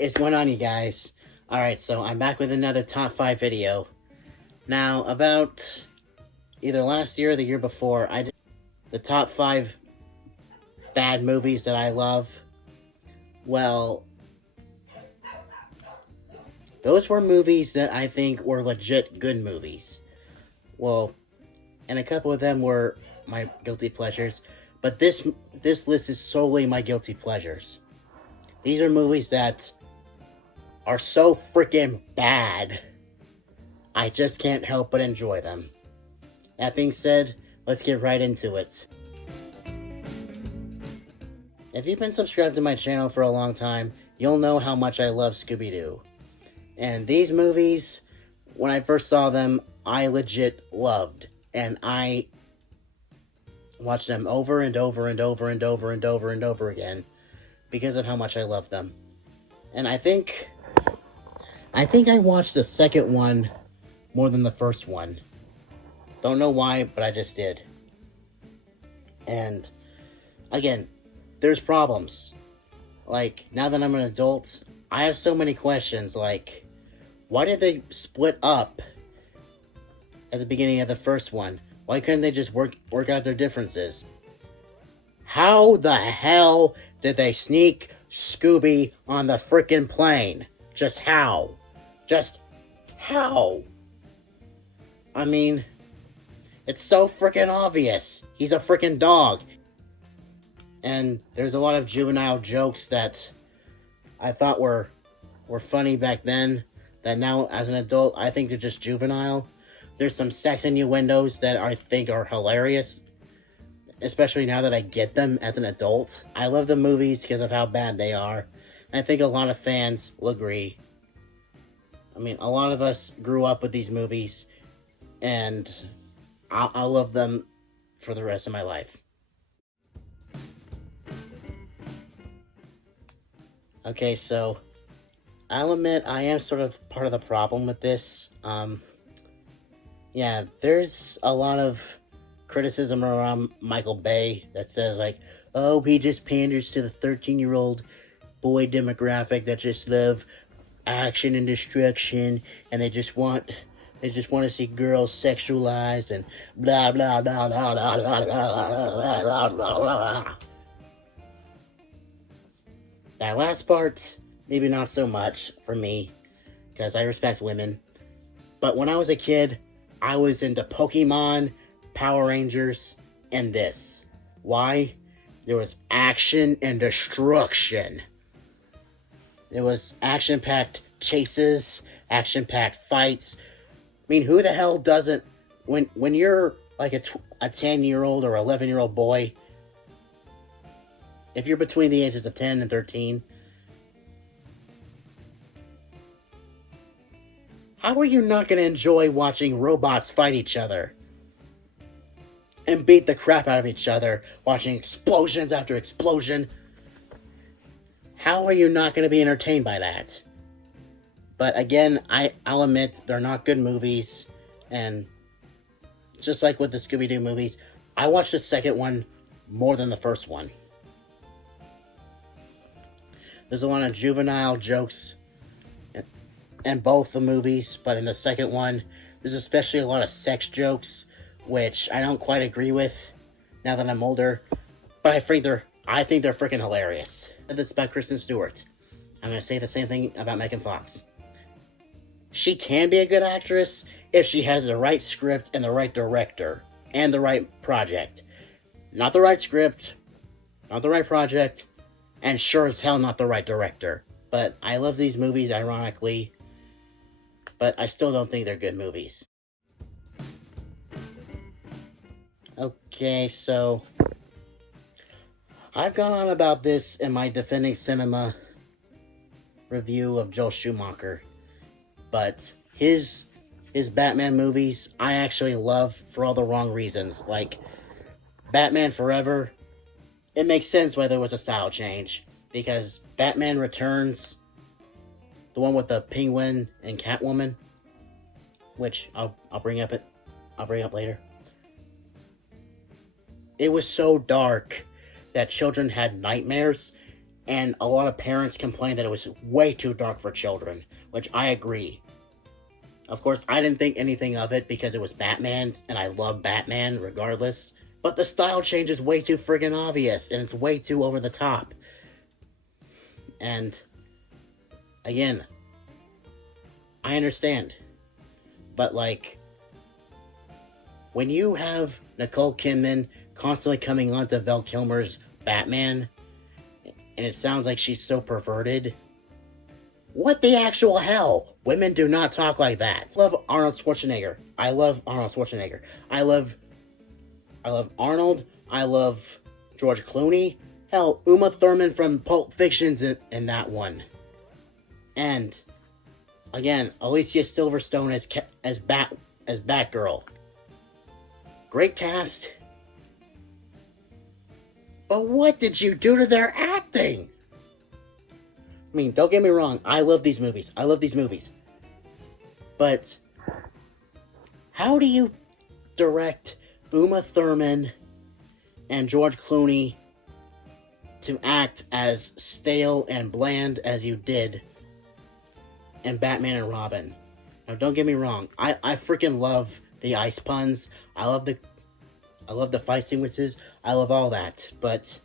What is going on, you guys? Alright, so I'm back with another top 5 video. Now, about either last year or the year before, I did the top 5 bad movies that I love. Well, those were movies that I think were legit good movies. Well, and a couple of them were my guilty pleasures, but this list is solely my guilty pleasures. These are movies that are so freaking bad, I just can't help but enjoy them. That being said, let's get right into it. If you've been subscribed to my channel for a long time, you'll know how much I love ScoobyDoo. And these movies, when I first saw them, I legit loved. And I watched them over and over and over and over and over and over again because of how much I love them. And I think I watched the second one more than the first one. Don't know why, but I just did. And again, there's problems. Like, now that I'm an adult, I have so many questions. Like, why did they split up at the beginning of the first one? Why couldn't they just work out their differences? How the hell did they sneak Scooby on the frickin' plane? Just how? Just how? I mean, it's so frickin' obvious. He's a frickin' dog. And there's a lot of juvenile jokes that I thought were funny back then, that now as an adult I think they're just juvenile. There's some sex innuendos that I think are hilarious, especially now that I get them as an adult. I love the movies because of how bad they are. And I think a lot of fans will agree. I mean, a lot of us grew up with these movies, and I'll love them for the rest of my life. Okay, so I'll admit I am sort of part of the problem with this. Yeah, there's a lot of criticism around Michael Bay that says, like, oh, he just panders to the 13-year-old boy demographic that just love action and destruction, and they just want to see girls sexualized and blah blah blah blah blah blah blah blah blah. That last part, maybe not so much for me, because I respect women. But when I was a kid, I was into Pokemon, Power Rangers, and this. Why? There was action and destruction. There was action-packed chases, action-packed fights. I mean, who the hell doesn't, when you're like a 10-year-old or 11-year-old boy, if you're between the ages of 10 and 13, how are you not going to enjoy watching robots fight each other and beat the crap out of each other, watching explosions after explosion? How are you not going to be entertained by that? But again, I'll admit, they're not good movies, and just like with the Scooby-Doo movies, I watched the second one more than the first one. There's a lot of juvenile jokes in both the movies, but in the second one, there's especially a lot of sex jokes, which I don't quite agree with now that I'm older, but I think they're freaking hilarious. I said this about Kristen Stewart. I'm going to say the same thing about Megan Fox. She can be a good actress if she has the right script and the right director and the right project. Not the right script, not the right project, and sure as hell not the right director. But I love these movies, ironically, but I still don't think they're good movies. Okay, so I've gone on about this in my Defending Cinema review of Joel Schumacher, but his Batman movies I actually love for all the wrong reasons. Like Batman Forever, it makes sense why there was a style change, because Batman Returns, the one with the Penguin and Catwoman, which I'll bring up later. It was so dark that children had nightmares, And a lot of parents complained that it was way too dark for children, which I agree. Of course, I didn't think anything of it because it was Batman, and I love Batman regardless. But the style change is way too friggin' obvious, and it's way too over the top. And, again, I understand. But, like, when you have Nicole Kidman constantly coming on to Val Kilmer's Batman, and it sounds like she's so perverted, what the actual hell? Women do not talk like that. I love Arnold Schwarzenegger. I love Arnold Schwarzenegger. I love Arnold. I love George Clooney. Hell, Uma Thurman from Pulp Fiction's in that one. And again, Alicia Silverstone as Batgirl. Great cast. But what did you do to their acting? I mean, don't get me wrong. I love these movies. But how do you direct Uma Thurman and George Clooney to act as stale and bland as you did in Batman and Robin? Now, don't get me wrong. I freaking love the ice puns. I love the fight sequences. I love all that. But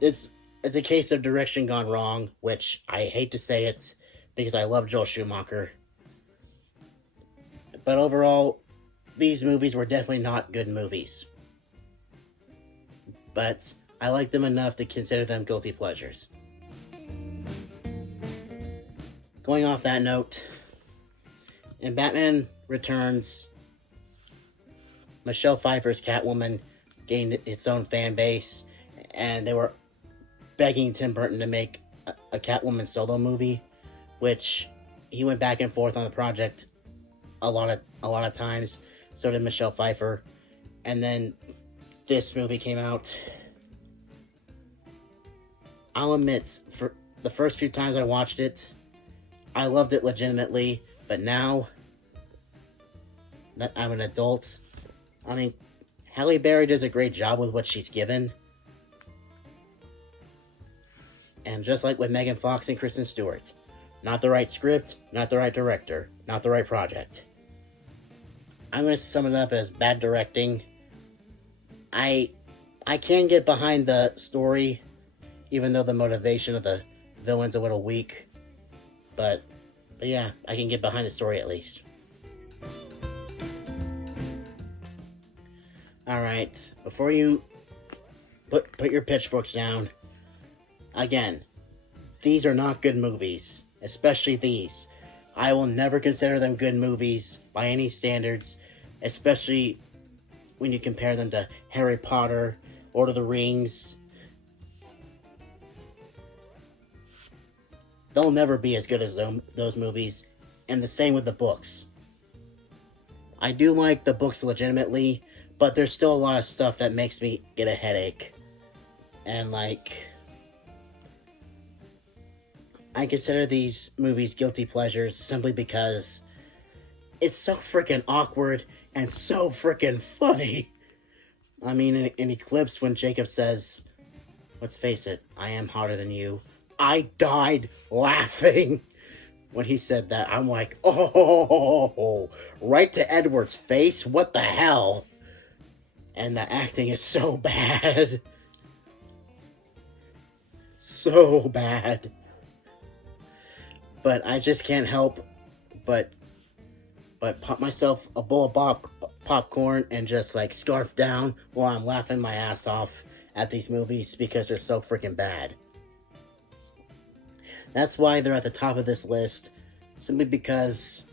it's a case of direction gone wrong, which I hate to say it because I love Joel Schumacher. But overall, these movies were definitely not good movies. But I like them enough to consider them guilty pleasures. Going off that note, in Batman Returns, Michelle Pfeiffer's Catwoman gained its own fan base, and they were begging Tim Burton to make a Catwoman solo movie, which he went back and forth on the project a lot of times. So did Michelle Pfeiffer. And then this movie came out. I'll admit, for the first few times I watched it, I loved it legitimately. But now that I'm an adult, I mean, Halle Berry does a great job with what she's given. And just like with Megan Fox and Kristen Stewart, not the right script, not the right director, not the right project. I'm going to sum it up as bad directing. I can get behind the story, even though the motivation of the villain's a little weak. But yeah, I can get behind the story at least. Alright, before you put your pitchforks down, again, these are not good movies, especially these. I will never consider them good movies by any standards, especially when you compare them to Harry Potter, Lord of the Rings. They'll never be as good as those movies, and the same with the books. I do like the books legitimately, but there's still a lot of stuff that makes me get a headache. And like, I consider these movies guilty pleasures simply because it's so freaking awkward and so freaking funny. I mean, in Eclipse, when Jacob says, let's face it, I am hotter than you, I died laughing when he said that. I'm like, oh, right to Edward's face? What the hell? And the acting is so bad. So bad. But I just can't help but pop myself a bowl of popcorn and just like scarf down while I'm laughing my ass off at these movies because they're so freaking bad. That's why they're at the top of this list, simply because,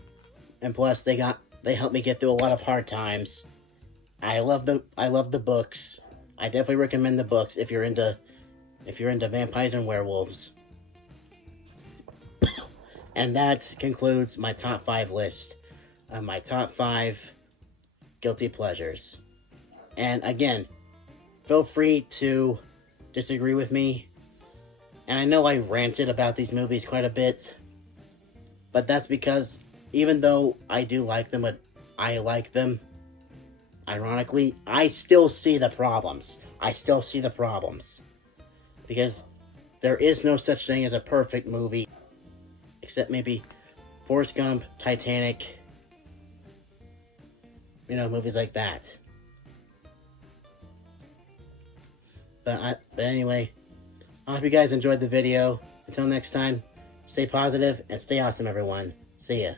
and plus they helped me get through a lot of hard times. I love the books. I definitely recommend the books if you're into vampires and werewolves. And that concludes my top 5 list of my top 5 guilty pleasures. And again, feel free to disagree with me. And I know I ranted about these movies quite a bit, but that's because even though I do like them, ironically, I still see the problems. Because there is no such thing as a perfect movie, except maybe Forrest Gump, Titanic, you know, movies like that. But anyway, I hope you guys enjoyed the video. Until next time, stay positive and stay awesome, everyone. See ya.